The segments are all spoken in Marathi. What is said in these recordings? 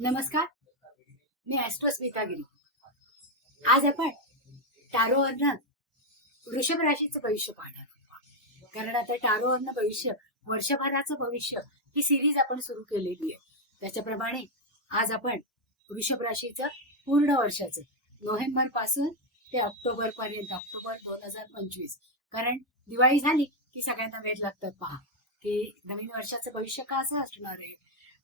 नमस्कार, मी ॲस्ट्रो स्मितागिरी. आज आपण टारोवरनं वृषभ राशीचं भविष्य पाहणार आहोत. कारण आता टारोवरनं भविष्य, वर्षभराचं भविष्य ही सिरीज आपण सुरू केलेली आहे. त्याच्याप्रमाणे आज आपण वृषभ राशीचं पूर्ण वर्षाचं नोव्हेंबर पासून ते ऑक्टोबर पर्यंत, ऑक्टोबर 2025, कारण दिवाळी झाली की सगळ्यांना वेध लागतात पहा की नवीन वर्षाचं भविष्य कसं असणार आहे,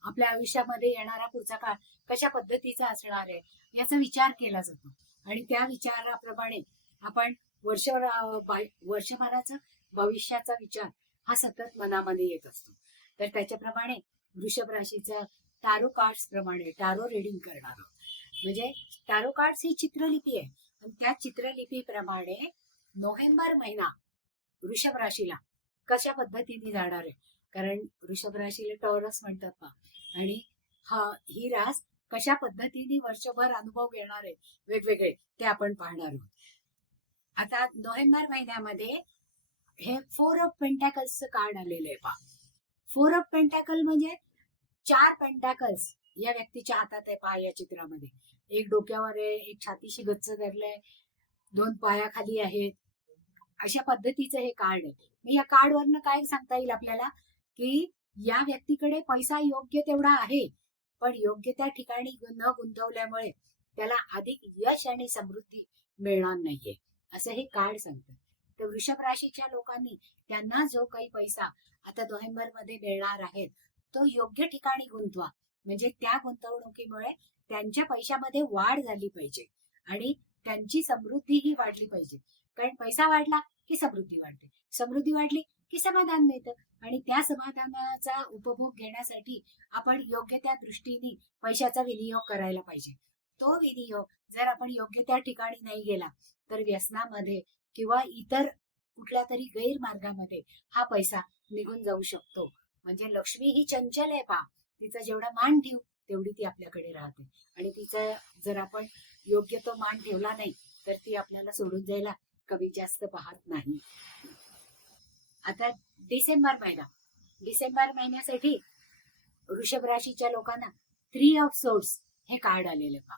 आपल्या आयुष्यामध्ये येणारा पुढचा काळ कशा पद्धतीचा असणार आहे याचा विचार केला जातो. आणि त्या विचाराप्रमाणे आपण वर्षभराचा भविष्याचा विचार हा सतत मनामध्ये येत असतो. तर त्याच्याप्रमाणे वृषभ राशीचा टारो कार्ड्स प्रमाणे टारो रिडिंग करणार आहोत. म्हणजे टारो कार्ड्स ही चित्रलिपी आहे आणि त्या चित्रलिपीप्रमाणे नोव्हेंबर महिना वृषभ राशीला कशा पद्धतीने जाणार आहे, कारण वृषभ राशीला टॉरस म्हणतात पहा, आणि ही रास कशा पद्धतीने वर्षभर अनुभव घेणार आहे वेगवेगळे ते आपण पाहणार आहोत. आता नोव्हेंबर महिन्यामध्ये हे 4 ऑफ पेंटॅकल्सचं कार्ड आलेलं आहे पहा. 4 ऑफ पेंटॅकल म्हणजे 4 पेंटॅकल्स या व्यक्तीच्या हातात आहे पहा. या चित्रामध्ये एक डोक्यावर आहे, एक छातीशी गच्च धरलंय, 2 पायाखाली आहेत, अशा पद्धतीचं हे कार्ड आहे. या कार्डवरनं काय सांगता येईल आपल्याला की या व्यक्तीकडे पैसा योग्य तेवढा आहे, पण योग्य त्या ठिकाणी न गुंतवल्यामुळे त्याला अधिक यश आणि समृद्धी मिळणार नाहीये, असं हे कार्ड सांगतं. तर वृषभ राशीच्या लोकांनी त्यांना जो काही पैसा आता नोव्हेंबर मध्ये मिळणार आहे तो योग्य ठिकाणी गुंतवा. म्हणजे त्या गुंतवणुकीमुळे त्यांच्या पैशामध्ये वाढ झाली पाहिजे आणि त्यांची समृद्धीही वाढली पाहिजे. कारण पैसा वाढला की समृद्धी वाढते, समृद्धी वाढली की समाधान मिळतं, आणि त्या समाधानाचा उपभोग घेण्यासाठी आपण योग्य त्या दृष्टीने पैशाचा विनियोग करायला पाहिजे. तो विनियोग जर आपण योग्य त्या ठिकाणी नाही गेला तर व्यसनामध्ये किंवा इतर कुठल्या तरी गैरमार्गामध्ये हा पैसा निघून जाऊ शकतो. म्हणजे लक्ष्मी ही चंचल आहे पहा, तिचा जेवढा मान ठेवू तेवढी ती आपल्याकडे राहते, आणि तिचा जर आपण योग्य तो मान ठेवला नाही तर ती आपल्याला सोडून जायला कमी जास्त पाहत नाही. आता डिसेंबर महिन्यासाठी वृषभ राशीच्या लोकांना 3 ऑफ सोर्ड्स हे कार्ड आलेलं पहा.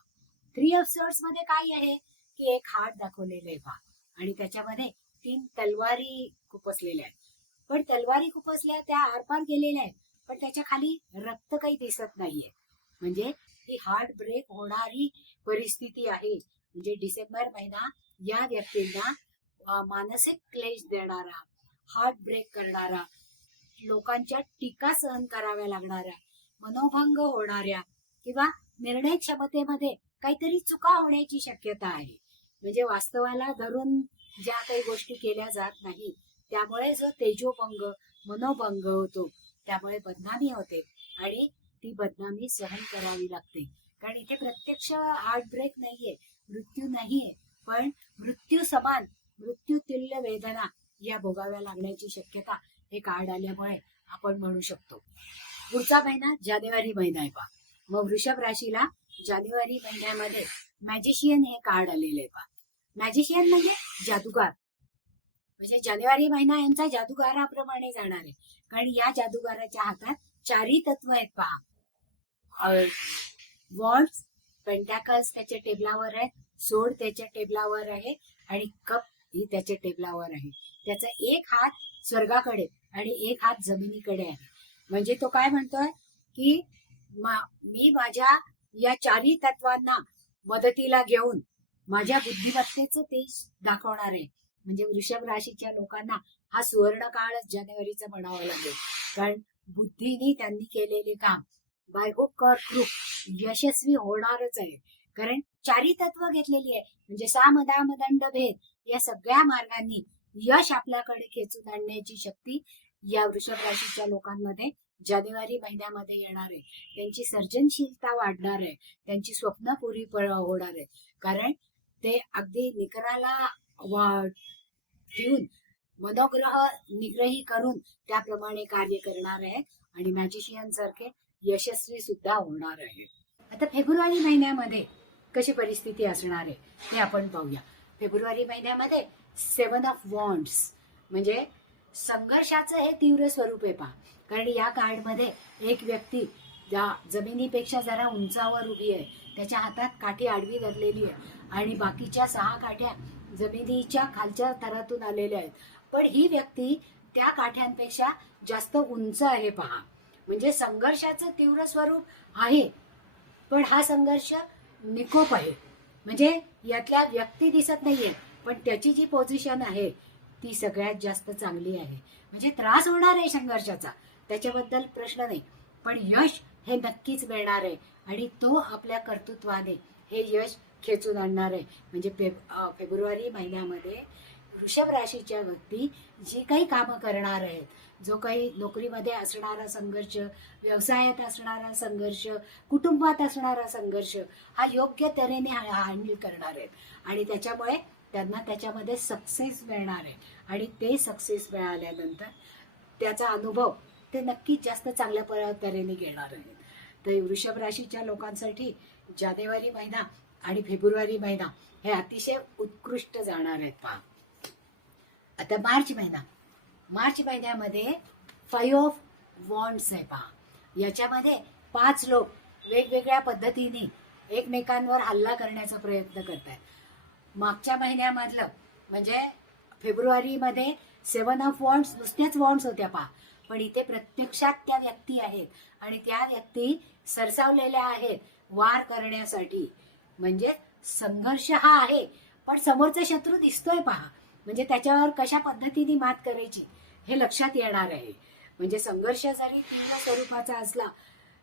3 ऑफ सोर्ड्स मध्ये काय आहे की एक हात दाखवलेलं आहे पहा, आणि त्याच्यामध्ये 3 तलवारी खुपसलेल्या आहेत. पण तलवारी खुपसल्या त्या आरपार गेलेल्या आहेत, पण त्याच्या खाली रक्त काही दिसत नाहीये. म्हणजे ही हार्ट ब्रेक होणारी परिस्थिती आहे. म्हणजे डिसेंबर महिना या व्यक्तींना मानसिक क्लेश देणारा, हार्ट ब्रेक करणारा, लोकांच्या टीका सहन कराव्या लागणाऱ्या, मनोभंग होणाऱ्या किंवा निर्णय क्षमतेमध्ये काहीतरी चुका होण्याची शक्यता आहे. म्हणजे वास्तवाला धरून ज्या काही गोष्टी केल्या जात नाही त्यामुळे जो तेजोभंग, मनोभंग होतो, त्यामुळे बदनामी होते आणि ती बदनामी सहन करावी लागते. कारण इथे प्रत्यक्ष हार्ट ब्रेक नाहीये, मृत्यू नाहीये, पण मृत्यू समान, मृत्यू तुल्य वेदना या भोगाव्या लागण्याची शक्यता हे कार्ड आल्यामुळे आपण म्हणू शकतो. पुढचा महिना जानेवारी महिना आहे पहा. मग वृषभ राशीला जानेवारी महिन्यामध्ये मॅजिशियन हे कार्ड आलेले आहे पहा. मॅजिशियन म्हणजे जादूगार. म्हणजे जानेवारी महिना यांचा जादूगाराप्रमाणे जाणार आहे, कारण या जादूगाराच्या हातात 4 तत्व आहेत पहा. वॉन्ड्स, पेंटॅकल्स त्याच्या टेबलावर आहे, सोड त्याच्या टेबलावर आहे, आणि कप ही त्याच्या टेबलावर आहे. त्याचा एक हात स्वर्गाकडे आणि एक हात जमिनीकडे आहे. म्हणजे तो काय म्हणतोय की मी माझ्या या 4 तत्वांना मदतीला घेऊन माझ्या बुद्धिमत्तेचं तेज दाखवणार आहे. म्हणजे वृषभ राशीच्या लोकांना हा सुवर्ण काळच जानेवारीचा म्हणावा लागेल, कारण बुद्धीने त्यांनी केलेले काम बाय हुक और क्रूक यशस्वी होणारच आहे. कारण 4 तत्व घेतलेली आहे. म्हणजे साम दाम दंड भेद या सगळ्या मार्गांनी यश आपल्याकडे खेचून आणण्याची शक्ती या वृषभ राशीच्या लोकांमध्ये जानेवारी महिन्यामध्ये येणार आहे. त्यांची सर्जनशीलता वाढणार आहे, त्यांची स्वप्न पुरी होणार आहे, कारण ते अगदी निकराला ठेवून मनोग्रह निग्रही करून त्याप्रमाणे कार्य करणार आहेत आणि मॅजिशियन सारखे यशस्वी सुद्धा होणार आहे. आता फेब्रुवारी महिन्यामध्ये कशी परिस्थिती असणार आहे हे आपण पाहूया. फेब्रुवारी महिन्यामध्ये 7 ऑफ वॉन्ड्स म्हणजे संघर्षाचं हे तीव्र स्वरूप आहे पहा. कारण या कार्डमध्ये एक व्यक्ती ज्या जमिनीपेक्षा जरा उंचावर उभी आहे, त्याच्या हातात काठी आडवी धरलेली आहे आणि बाकीच्या 6 काठ्या जमिनीच्या खालच्या थरातून आलेल्या आहेत, पण ही व्यक्ती त्या काठ्यांपेक्षा जास्त उंच आहे पहा. म्हणजे संघर्षाचं तीव्र स्वरूप आहे, पण हा संघर्ष निकोप आहे. म्हणजे यातल्या व्यक्ती दिसत नाहीये, पण त्याची जी पोझिशन आहे ती सगळ्यात जास्त चांगली आहे. म्हणजे त्रास होणार आहे संघर्षाचा, त्याच्याबद्दल प्रश्न नाही, पण यश हे नक्कीच मिळणार आहे आणि तो आपल्या कर्तृत्वाने हे यश खेचून आणणार आहे. म्हणजे फेब्रुवारी महिन्यामध्ये वृषभ राशीच्या व्यक्ती जी काही कामं करणार आहेत, जो काही नोकरीमध्ये असणारा संघर्ष, व्यवसायात असणारा संघर्ष, कुटुंबात असणारा संघर्ष, हा योग्य तऱ्हेने हँडल करणार आहेत आणि त्याच्यामुळे त्यांना त्याच्यामध्ये सक्सेस मिळणार आहे आणि ते सक्सेस मिळाल्यानंतर त्याचा अनुभव ते नक्कीच जास्त चांगल्या तऱ्हेने घेणार आहेत. तर वृषभ राशीच्या लोकांसाठी जानेवारी महिना आणि फेब्रुवारी महिना हे अतिशय उत्कृष्ट जाणार आहेत पहा. आता मार्च महिन्यामध्ये 5 ऑफ वॉन्ड्स आहे पहा. याच्यामध्ये 5 लोक वेगवेगळ्या पद्धतीने एकमेकांवर हल्ला करण्याचा प्रयत्न करत आहेत. मागच्या महिन्यामधलं म्हणजे फेब्रुवारीमध्ये 7 ऑफ वॉन्ड्स नुसत्याच वॉन्ड्स होत्या पहा, पण इथे प्रत्यक्षात त्या व्यक्ती आहेत आणि त्या व्यक्ती सरसावलेल्या आहेत वार करण्यासाठी. म्हणजे संघर्ष हा आहे, पण समोरचा शत्रू दिसतोय पहा. म्हणजे त्याच्यावर कशा पद्धतीने मात करायची हे लक्षात येणार आहे. म्हणजे संघर्ष जरी तीव्र स्वरूपाचा असला,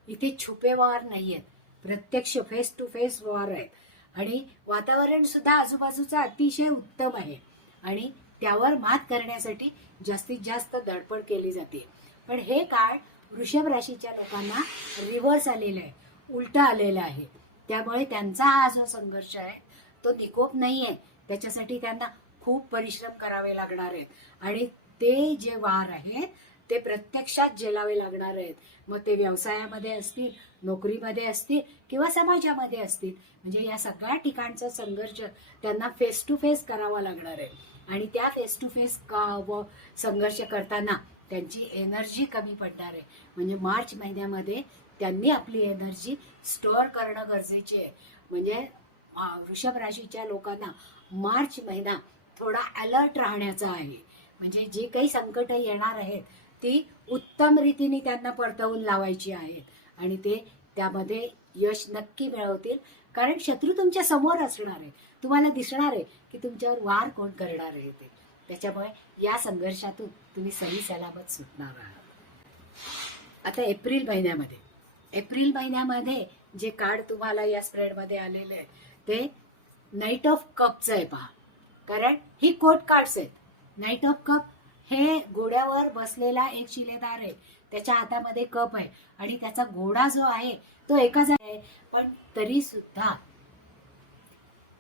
इथे छुपे वार नाहीयेत, प्रत्यक्ष फेस टू फेस वॉर आहेत आणि वातावरण सुद्धा आजूबाजूचं अतिशय उत्तम आहे आणि त्यावर मात करण्यासाठी जास्तीत जास्त धडपड केली जाते. पण हे काळ वृषभ राशीच्या लोकांना रिव्हर्स आलेलं आहे, उलट आलेलं आहे. त्यामुळे त्यांचा हा जो संघर्ष आहे तो निकोप नाहीये. त्याच्यासाठी त्यांना खूप परिश्रम करावे लागणार आहेत आणि ते जे वार आहेत ते प्रत्यक्षात झेलावे लागणार आहेत. मग ते व्यवसायामध्ये असतील, नोकरीमध्ये असतील किंवा समाजामध्ये असतील. म्हणजे या सगळ्या ठिकाणचा संघर्ष त्यांना फेस टू फेस करावा लागणार आहे आणि त्या फेस टू फेस संघर्ष करताना त्यांची एनर्जी कमी पडणार आहे. म्हणजे मार्च महिन्यामध्ये त्यांनी आपली एनर्जी स्टोअर करणं गरजेचे आहे. म्हणजे वृषभ राशीच्या लोकांना मार्च महिना थोडा अलर्ट राहण्याचा आहे. म्हणजे जे काही संकट येणार आहेत ती उत्तम रीतीने त्यांना परतवून लावायची आहेत आणि ते त्यामध्ये यश नक्की मिळवतील. कारण शत्रू तुमच्या समोर असणार आहे, तुम्हाला दिसणार आहे की तुमच्यावर वार कोण करणार आहे ते. त्याच्यामुळे या संघर्षातून तुम्ही सही सलामत सुटणार आहात. आता एप्रिल महिन्यामध्ये जे कार्ड तुम्हाला या स्प्रेडमध्ये आलेले आहे ते नाईट ऑफ कपचं आहे पहा. कारण ही कोर्ट कार्ड्स आहेत. नाईट ऑफ कप हे घोड्यावर बसलेला एक शिलेदार आहे, त्याच्या हातामध्ये कप आहे आणि त्याचा घोडा जो आहे तो एका जागी आहे, पण तरी सुद्धा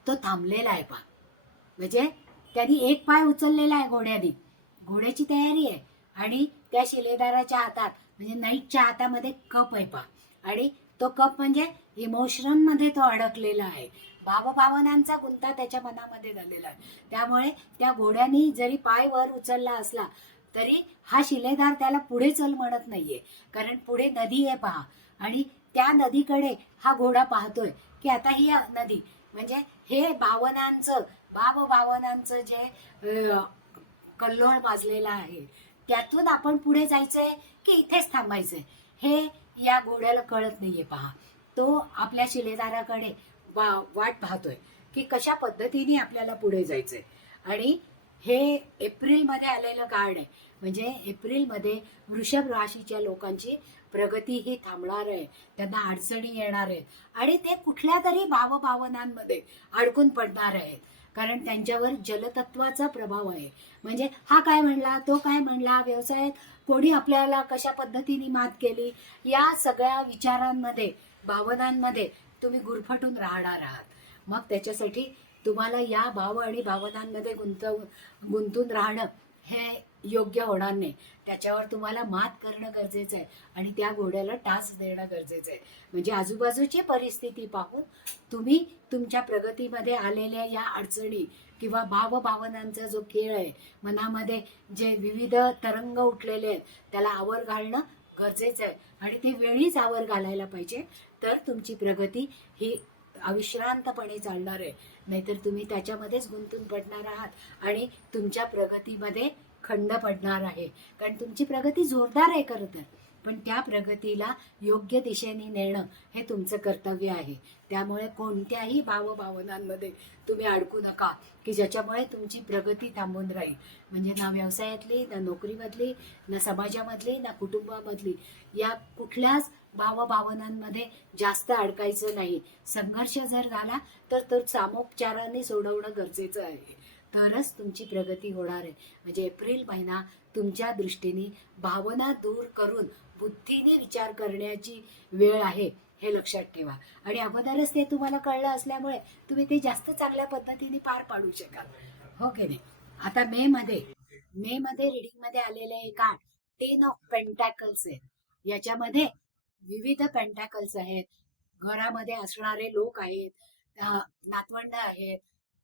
तो थांबलेला आहे पहा. म्हणजे त्यांनी एक पाय उचललेला आहे घोड्याने, घोड्याची तयारी आहे आणि त्या शिलेदाराच्या हातात म्हणजे नाईटच्या हातामध्ये कप आहे पहा. आणि तो कप म्हणजे इमोशनमध्ये तो अडकलेला आहे, भावभावनांचा गुंता त्याच्या मनामध्ये झालेला आहे. त्यामुळे त्या घोड्याने जरी पाय वर उचलला असला तरी हा शिलेदार त्याला पुढे चल म्हणत नाहीये, कारण पुढे नदी आहे पहा आणि त्या नदीकडे हा घोडा पाहतोय की आता ही नदी म्हणजे हे भावभावनांचं जे कल्लोळ माजलेला आहे त्यातून आपण पुढे जायचंय की इथेच थांबायचंय हे या घोड्याला कळत नाहीये पहा. तो आपल्या शिलेदाराकडे वाट पाहतोय की कशा पद्धतीने आपल्याला पुढे जायचंय. आणि हे एप्रिलमध्ये आलेलं कार्ड आहे. म्हणजे एप्रिलमध्ये वृषभ राशीच्या लोकांची प्रगती ही थांबणार आहे, त्यांना अडचणी येणार आहेत आणि ते कुठल्या तरी भावभावनांमध्ये अडकून पडणार आहेत. कारण त्यांच्यावर जलतत्वाचा प्रभाव आहे. म्हणजे हा काय म्हणला, तो काय म्हणला, व्यवसायात कोणी आपल्याला कशा पद्धतीने मात केली, या सगळ्या विचारांमध्ये, भावनांमध्ये तुम्ही गुरफटून राहणार आहात. मग त्याच्यासाठी तुम्हाला या भाव आणि भावनांमध्ये गुंतून राहणं हे योग्य होणार नाही. त्याच्यावर तुम्हाला मात करणं गरजेचं आहे आणि त्या घोड्याला टाच देणं गरजेचं आहे. म्हणजे आजूबाजूची परिस्थिती पाहून तुम्ही तुमच्या प्रगतीमध्ये आलेल्या या अडचणी किंवा भावभावनांचा जो खेळ आहे, मनामध्ये जे विविध तरंग उठलेले आहेत त्याला आवर घालणं गरजेचं आहे आणि ते वेळीच आवर घालायला पाहिजे. तर तुमची प्रगती ही अविश्रांतपणे चालणार आहे. नाहीतर तुम्ही त्याच्यामध्येच गुंतून पडणार आहात आणि तुमच्या प्रगतीमध्ये खंड पडणार आहे. कारण तुमची प्रगती जोरदार आहे खरं तर, पण त्या प्रगतीला योग्य दिशेने नेणं हे तुमचं कर्तव्य आहे. त्यामुळे कोणत्याही भावभावनांमध्ये तुम्ही अडकू नका की ज्याच्यामुळे तुमची प्रगती थांबून राहील. म्हणजे ना व्यवसायातली, ना नोकरीमधली, ना समाजामधली, ना कुटुंबामधली, या कुठल्याच भावभावनांमध्ये जास्त अडकायचं नाही. संघर्ष जर झाला तर तो सामोपचाराने सोडवणं गरजेचं आहे. तरच तुमची प्रगती होणार आहे. म्हणजे एप्रिल महिना तुमच्या दृष्टीने भावना दूर करून बुद्धीने विचार करण्याची वेळ आहे, हे लक्षात ठेवा. आणि अगोदरच ते तुम्हाला कळलं असल्यामुळे तुम्ही ते जास्त चांगल्या पद्धतीने पार पाडू शकाल. हो की नाही? आता मे मध्ये रिडिंग मध्ये आलेले एक कार्ड 10 ऑफ पेंटॅकल्स आहे. याच्यामध्ये विविध पेंटॅकल्स आहेत, घरामध्ये असणारे लोक आहेत, नातवंड आहेत,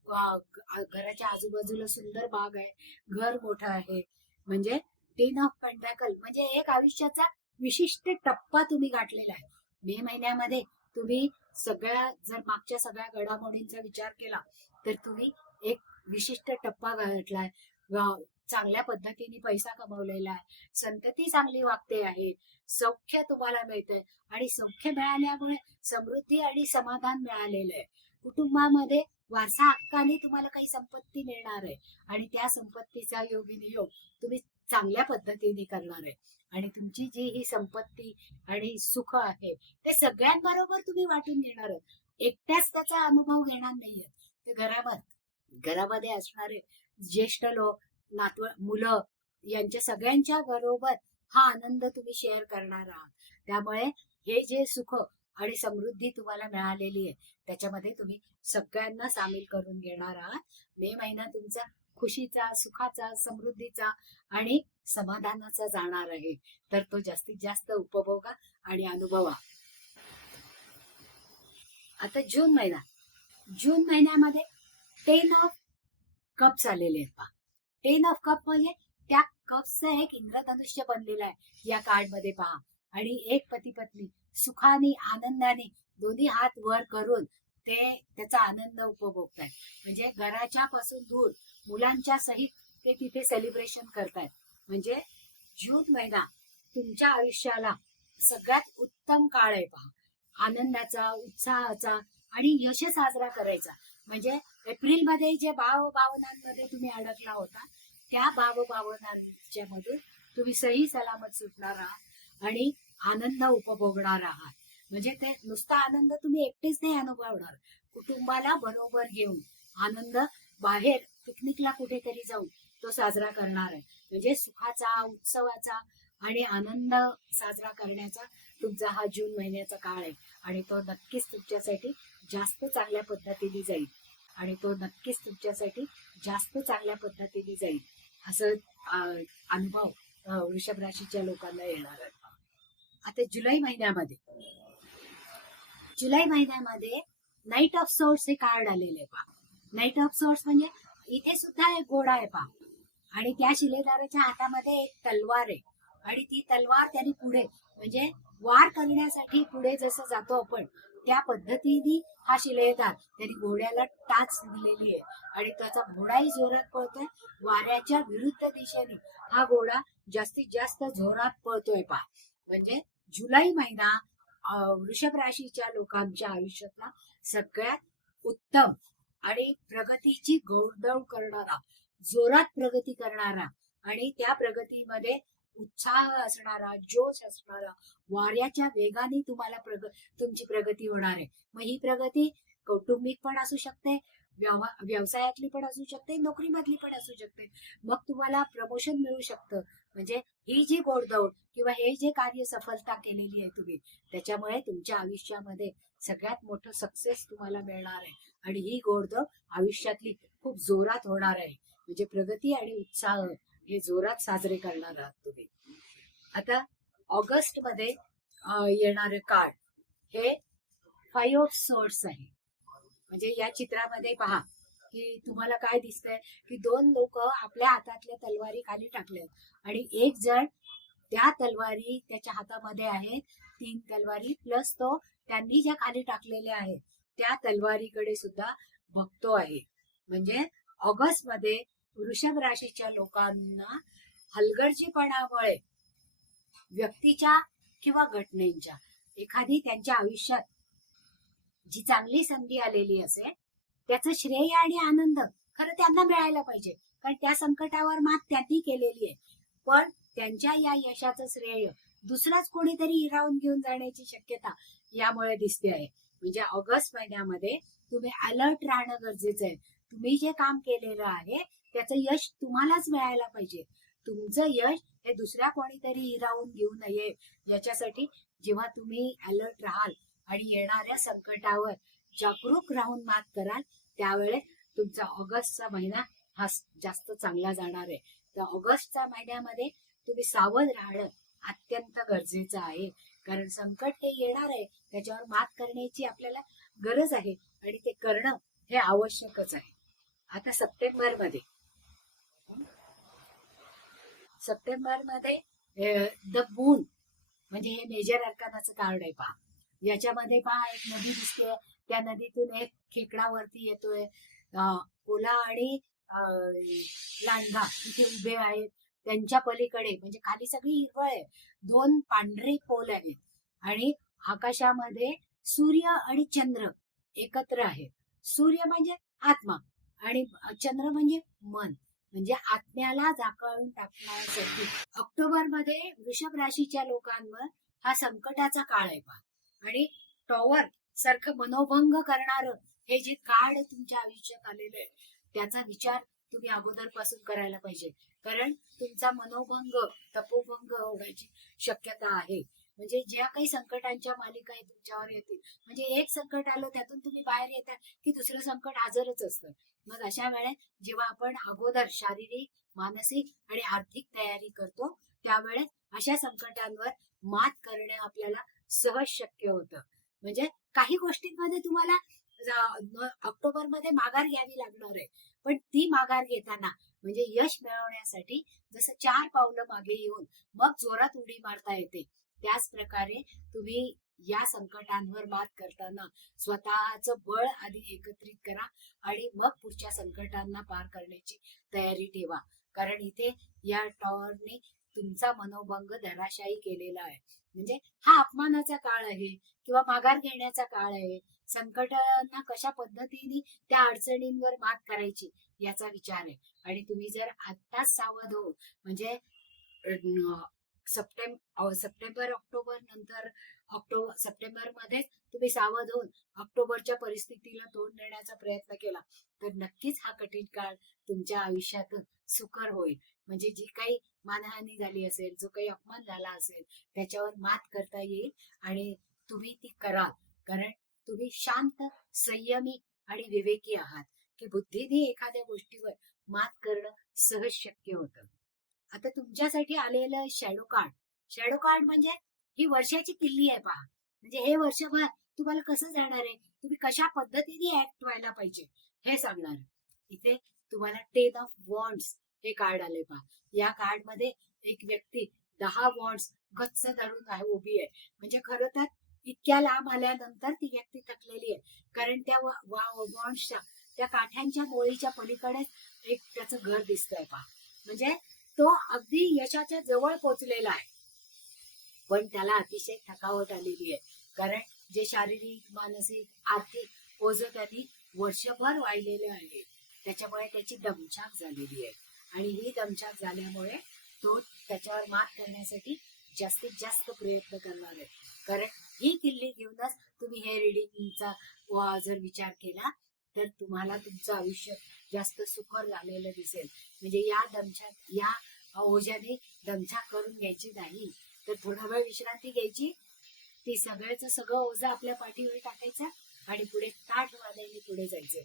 घराच्या आजूबाजूला सुंदर बाग आहे, घर मोठं आहे. म्हणजे 10 ऑफ पेंटॅकल म्हणजे एक आयुष्याचा विशिष्ट टप्पा तुम्ही गाठलेला आहे. मे महिन्यामध्ये तुम्ही जर मागच्या सगळ्या घडामोडींचा विचार केला तर तुम्ही एक विशिष्ट टप्पा गाठलाय. चांगल्या पद्धतीने पैसा कमवलेला आहे, संतती चांगली वागते आहे, सौख्य तुम्हाला मिळतंय आणि सौख्य मिळाल्यामुळे समृद्धी आणि समाधान मिळालेलं आहे. कुटुंबामध्ये वारसा हक्काने तुम्हाला काही संपत्ती मिळणार आहे आणि त्या संपत्तीचा योगिनियोग तुम्ही चांगल्या पद्धतीने करणार आहे. आणि तुमची जी ही संपत्ती आणि सुख आहे ते सगळ्यांबरोबर तुम्ही वाटून घेणार आहात. एकट्याच त्याचा अनुभव घेणार नाहीये. ते घरामध्ये असणारे ज्येष्ठ लोक, मुलं यांच्या सगळ्यांच्या बरोबर हा आनंद तुम्ही शेअर करणार आहात. त्यामुळे हे जे सुख आणि समृद्धी तुम्हाला मिळालेली आहे त्याच्यामध्ये तुम्ही सगळ्यांना सामील करून घेणार आहात. मे महिना तुमचा खुशीचा, सुखाचा, समृद्धीचा आणि समाधानाचा जाणार आहे. तर तो जास्तीत जास्त उपभोगा आणि अनुभवा. आता जून महिन्यामध्ये 10 ऑफ कप्स आलेले आहेत पहा. 10 ऑफ कप म्हणजे त्या कप्सचं एक इंद्रधनुष्य बनलेलं आहे या कार्ड मध्ये पहा. आणि एक पती पत्नी सुखाने आनंदाने दोन्ही हात वर करून त्याचा आनंद उपभोगतायत. म्हणजे घराच्या पासून दूर मुलांच्या सहित ते तिथे सेलिब्रेशन करतायत. म्हणजे जून महिना तुमच्या आयुष्याला सगळ्यात उत्तम काळ आहे पहा. आनंदाचा, उत्साहाचा आणि यश साजरा करायचा. म्हणजे एप्रिल मध्ये जे भावभावनांमध्ये तुम्ही अडकला होता त्या भावभावनांच्या मधून तुम्ही सही सलामत सुटणार आहात आणि आनंद उपभोगणार आहात. म्हणजे ते नुसता आनंद तुम्ही एकटेच नाही अनुभवणार, कुटुंबाला बरोबर घेऊन आनंद बाहेर पिकनिकला कुठेतरी जाऊन तो साजरा करणार आहे. म्हणजे सुखाचा, उत्सवाचा आणि आनंद साजरा करण्याचा तुमचा हा जून महिन्याचा काळ आहे. आणि तो नक्कीच तुमच्यासाठी जास्त चांगल्या पद्धतीने जाईल असं अनुभव वृषभ राशीच्या लोकांना येणार आहे. आता जुलै महिन्यामध्ये नाईट ऑफ सोर्ट्स हे कार्ड आलेले पहा. नाईट ऑफ सोर्ट्स म्हणजे इथे सुद्धा एक घोडा आहे पहा आणि त्या शिलेदाराच्या हातामध्ये एक तलवार आहे आणि ती तलवार त्यांनी पुढे म्हणजे वार करण्यासाठी पुढे जसं जातो आपण त्या पद्धतीने हा शिलेदार त्यांनी घोड्याला टाच दिलेली आहे आणि त्याचा घोडाही जोरात पळतोय. वाऱ्याच्या विरुद्ध दिशेने हा घोडा जास्तीत जास्त जोरात पळतोय पहा. म्हणजे जुलै महिना वृषभ राशीच्या लोकांच्या आयुष्यातला सगळ्यात उत्तम आणि प्रगतीची घोडदौड करणारा, जोरात प्रगती करणारा आणि त्या प्रगतीमध्ये उत्साह असणारा, जोश असणारा, वाऱ्याच्या वेगाने तुम्हाला तुमची प्रगती होणार आहे. मग ही प्रगती कौटुंबिक पण असू शकते, व्यवसायातली पण असू शकते, नोकरीमधली पण असू शकते. मग तुम्हाला प्रमोशन मिळू शकतं. म्हणजे ही जी घोडदौड किंवा हे जे कार्य सफलता केलेली आहे तुम्ही त्याच्यामुळे तुमच्या आयुष्यामध्ये सगळ्यात मोठं सक्सेस तुम्हाला मिळणार आहे आणि ही घोडदौड आयुष्यातली खूप जोरात होणार आहे. म्हणजे प्रगती आणि उत्साह हे जोरात साजरे करणार आहात तुम्ही. आता ऑगस्ट मध्ये येणारे कार्ड हे 5 ऑफ सोर्ड्स आहे. म्हणजे या चित्रामध्ये पहा की तुम्हाला काय दिसतंय की 2 लोक आपल्या हातातल्या तलवारी खाली टाकल्यात आणि एक जण त्या तलवारी त्याच्या हातामध्ये आहेत, 3 तलवारी प्लस तो त्यांनी ज्या खाली टाकलेल्या आहेत त्या तलवारीकडे सुद्धा बघतो आहे. म्हणजे ऑगस्ट मध्ये वृषभ राशीच्या लोकांना हलगर्जीपणामुळे व्यक्तीच्या किंवा घटनेच्या एखादी त्यांच्या आयुष्यात जी चांगली संधी आलेली असेल त्याचं श्रेय आणि आनंद खरं त्यांना मिळायला पाहिजे, कारण त्या संकटावर मात त्यांनी केलेली आहे. पण त्यांच्या या यशाचं श्रेय दुसराच कोणीतरी हिरावून घेऊन जाण्याची शक्यता यामुळे दिसते आहे. म्हणजे ऑगस्ट महिन्यामध्ये तुम्ही अलर्ट राहणं गरजेचं आहे. तुम्ही जे काम केलेलं आहे त्याचं यश तुम्हालाच मिळायला पाहिजे. तुमचं यश हे दुसऱ्या कोणीतरी हिरावून घेऊ नये याच्यासाठी जेव्हा तुम्ही अलर्ट राहाल आणि येणाऱ्या संकटावर जागरूक राहून मात कराल त्यावेळेस तुमचा ऑगस्टचा महिना हा जास्त चांगला जाणार आहे. तर ऑगस्टच्या महिन्यामध्ये तुम्ही सावध राहणं अत्यंत गरजेचं आहे, कारण संकट हे येणार आहे, त्याच्यावर मात करण्याची आपल्याला गरज आहे आणि ते करणं हे आवश्यकच आहे. आता सप्टेंबर मध्ये द मून म्हणजे हे मेजर अर्कानाचं कार्ड आहे पहा. याच्यामध्ये पहा एक नदी दिसते, त्या नदीतून एक खेकडा वरती येतोय. कोला आणि लांडगा तिथे उभे आहेत, त्यांच्या पलीकडे म्हणजे खाली सगळी हिरवळ आहे, 2 पांढरे पोल आहेत आणि आकाशामध्ये सूर्य आणि चंद्र एकत्र आहेत. सूर्य म्हणजे आत्मा आणि चंद्र म्हणजे मन, म्हणजे आत्म्याला झाकळून टाकण्यासाठी ऑक्टोबर मध्ये वृषभ राशीच्या लोकांवर हा संकटाचा काळ आहे पहा. आणि टॉवर सारखं मनोभंग करणारं हे जे काळ तुमच्या आयुष्यात आलेलं आहे त्याचा विचार तुम्ही अगोदरपासून करायला पाहिजे, कारण तुमचा मनोभंग तपोभंग होण्याची शक्यता आहे. म्हणजे ज्या काही संकटांच्या मालिका आहे तुमच्यावर येतील, म्हणजे एक संकट आलं त्यातून तुम्ही बाहेर येता की दुसरं संकट हजरच असतं. मग अशा वेळेस जेव्हा आपण अगोदर शारीरिक, मानसिक आणि आर्थिक तयारी करतो त्यावेळेस अशा संकटांवर मात करणं आपल्याला सहज शक्य होतं. म्हणजे काही गोष्टींमध्ये तुम्हाला ऑक्टोबर मध्ये माघार घ्यावी लागणार आहे, पण ती माघार घेताना म्हणजे यश मिळवण्यासाठी जसं 4 पावलं मागे येऊन मग जोरात उडी मारता येते, त्याच प्रकारे तुम्ही या संकटांवर मात करताना स्वतःचं बळ आधी एकत्रित करा आणि मग पुढच्या संकटांना पार करण्याची तयारी ठेवा. कारण इथे या टॉवरने तुमचा मनोभंग धराशायी केलेला आहे. म्हणजे हा अपमानाचा काळ आहे किंवा माघार घेण्याचा काळ आहे. संकटांना कशा पद्धतीने त्या अडचणींवर मात करायची याचा विचार आहे. आणि तुम्ही जर आत्ताच सावध हो म्हणजे सप्टेंबर ऑक्टोबर नंतर सप्टेंबर मध्ये तुम्ही सावध होऊन ऑक्टोबरच्या परिस्थितीला तोंड देण्याचा प्रयत्न केला तर नक्कीच हा कठीण काळ तुमच्या आयुष्यातून सुकर होईल. म्हणजे जी काही मानहानी झाली असेल, जो काही अपमान झाला असेल त्याच्यावर मात करता येईल आणि तुम्ही ती कराल, कारण तुम्ही शांत, संयमी आणि विवेकी आहात की बुद्धीने एखाद्या गोष्टीवर मात करणं सहज शक्य होतं. आता तुमच्यासाठी आलेलं शॅडो कार्ड म्हणजे ही वर्षाची किल्ली आहे पहा. म्हणजे हे वर्षभर तुम्हाला कसं जाणार आहे, तुम्ही कशा पद्धतीने ऍक्ट व्हायला पाहिजे हे सांगणार. इथे तुम्हाला 10 ऑफ वॉन्ड्स हे कार्ड आले पहा. या कार्ड मध्ये एक व्यक्ती 10 वॉन्ड्स गच्च धरून आहे, उभी आहे. म्हणजे खरं तर इतक्या लांब आल्यानंतर ती व्यक्ती थकलेली आहे, कारण त्या वॉन्ड्सच्या त्या काठ्यांच्या मोळीच्या पलीकडे एक त्याचं घर दिसतंय पहा. म्हणजे तो अगदी यशाच्या जवळ पोहोचलेला आहे, पण त्याला अतिशय थकावट आलेली आहे, कारण जे शारीरिक, मानसिक, आर्थिक ओझं त्यांनी वर्षभर वाहिलेलं आहे त्याच्यामुळे त्याची दमछाक झालेली आहे. आणि ही दमछाक झाल्यामुळे तो त्याच्यावर मात करण्यासाठी जास्तीत जास्त प्रयत्न करणार आहे. कारण ही किल्ली घेऊनच तुम्ही हे रिडिंगचा जर विचार केला तर तुम्हाला तुमचं आयुष्य जास्त सुखर झालेलं दिसेल. म्हणजे या ओझ्याने दमछाक करून घ्यायची नाही, तर थोडा वेळ विश्रांती घ्यायची, ती सगळं ओझं आपल्या पाठीवर टाकायचं आणि पुढे ताठ वाल्याने पुढे जायचं.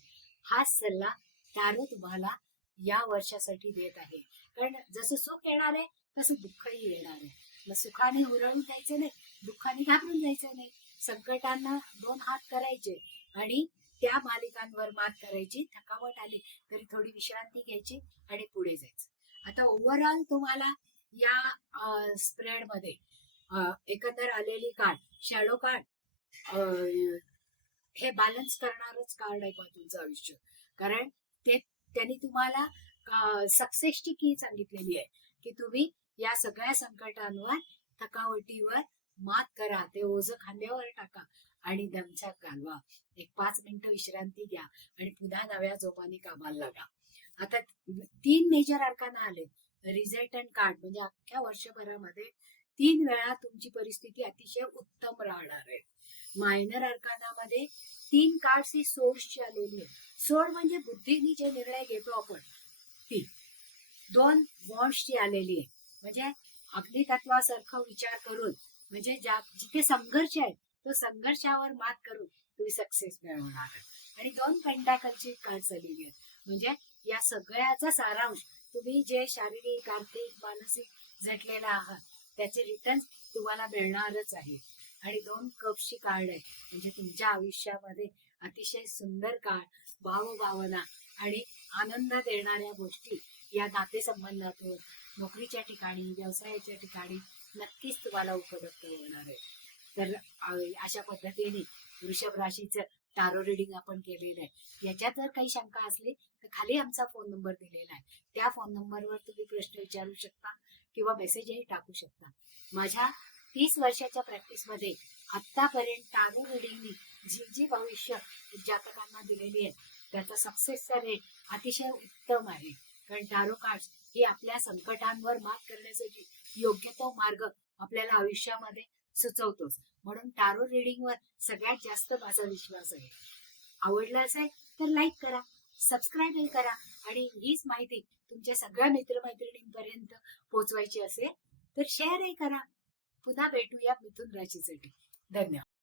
हाच सल्ला टॅरो तुम्हाला या वर्षासाठी देत आहे. कारण जसं सुख येणार आहे तसं दुःखही येणार आहे. मग सुखाने हुरळून जायचं नाही, दुःखाने घाबरून जायचं नाही. संकटांना 2 हात करायचे आणि त्या मालिकांवर मात करायची. थकावट आली तरी थोडी विश्रांती घ्यायची आणि पुढे जायचं. आता ओव्हरऑल तुम्हाला या स्प्रेड मध्ये एकंदर आलेली कार्ड, शॅडो कार्ड हे बॅलन्स करणारच कार्ड आहे पहा तुमचं आयुष्य. कारण ते त्यांनी तुम्हाला सक्सेसची की सांगितलेली आहे की तुम्ही या सगळ्या संकटांवर, थकावटीवर मात करा, ते ओझं खांद्यावर टाका आणि दमछाक घालवा. एक 5 मिनिटं विश्रांती घ्या आणि पुन्हा नव्या जोमाने कामाला लागा. आता 3 मेजर अर्काना आले. रिझल्टंट कार्ड म्हणजे अख्ख्या वर्षभरामध्ये 3 वेळा तुमची परिस्थिती अतिशय उत्तम राहणार आहे. मायनर अर्कानामध्ये 3 कार्ड्स ही सोर्सची आलेली आहे. सोड म्हणजे बुद्धीने जे निर्णय घेतो आपण ती. 2 वॉन्ड्सची आलेली आहे, म्हणजे अग्नी तत्वासारखं विचार करून, म्हणजे जिथे संघर्ष आहे तो संघर्षावर मात करून तुम्ही सक्सेस मिळवणार आहे. आणि 2 पेंटाकलची कार्ड्स आलेली आहेत, म्हणजे या सगळ्याचा सारांश तुम्ही जे शारीरिक, आर्थिक, मानसिक झटलेला आहात त्याचे रिटर्न तुम्हाला मिळणारच आहे. आणि 2 कप्सची कार्ड आहे, म्हणजे तुमच्या आयुष्यामध्ये अतिशय सुंदर काळ, भावभावना आणि आनंद देणाऱ्या गोष्टी या नातेसंबंधातून, नोकरीच्या ठिकाणी, व्यवसायाच्या ठिकाणी नक्कीच तुम्हाला उपलब्ध होणार आहे. तर अशा पद्धतीने वृषभ राशीचं टारो रिडिंग आपण केलेलं आहे. याच्यात जर काही शंका असली तर खाली आमचा फोन नंबर दिलेला आहे, त्या फोन नंबरवर तुम्ही प्रश्न विचारू शकता किंवा मेसेजही टाकू शकता. माझ्या 30 वर्षाच्या प्रॅक्टिसमध्ये आतापर्यंत टारो रिडिंगनी जी भविष्य जातकांना दिलेली आहे त्याचा सक्सेसचा रेट अतिशय उत्तम आहे. कारण टारो कार्ड्स हे आपल्या संकटांवर मात करण्यासाठी योग्य तो मार्ग आपल्याला आयुष्यामध्ये सुचवतोच. म्हणून टारो रिडिंगवर सगळ्यात जास्त माझा विश्वास आहे. आवडलं असेल तर लाईक करा, सबस्क्राईबही करा आणि हीच माहिती तुमच्या सगळ्या मित्रमैत्रिणींपर्यंत पोहोचवायची असेल तर शेअरही करा. पुन्हा भेटूया मिथुन राशीसाठी. धन्यवाद.